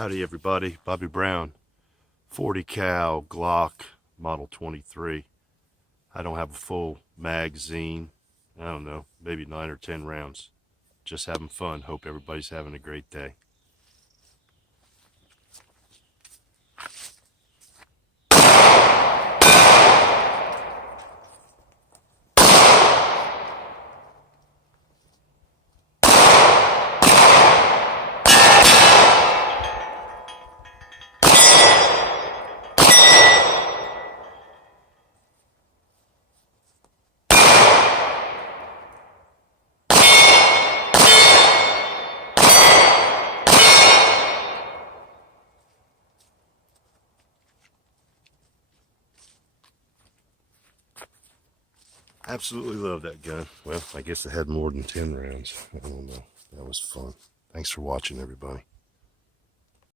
Howdy everybody, Bobby Brown, 40 cal Glock Model 23. I don't have a full magazine. I don't know, maybe 9 or 10 rounds. Just having fun. Hope everybody's having a great day. Absolutely love that gun. Well, I guess it had more than 10 rounds. I don't know. That was fun. Thanks for watching, everybody.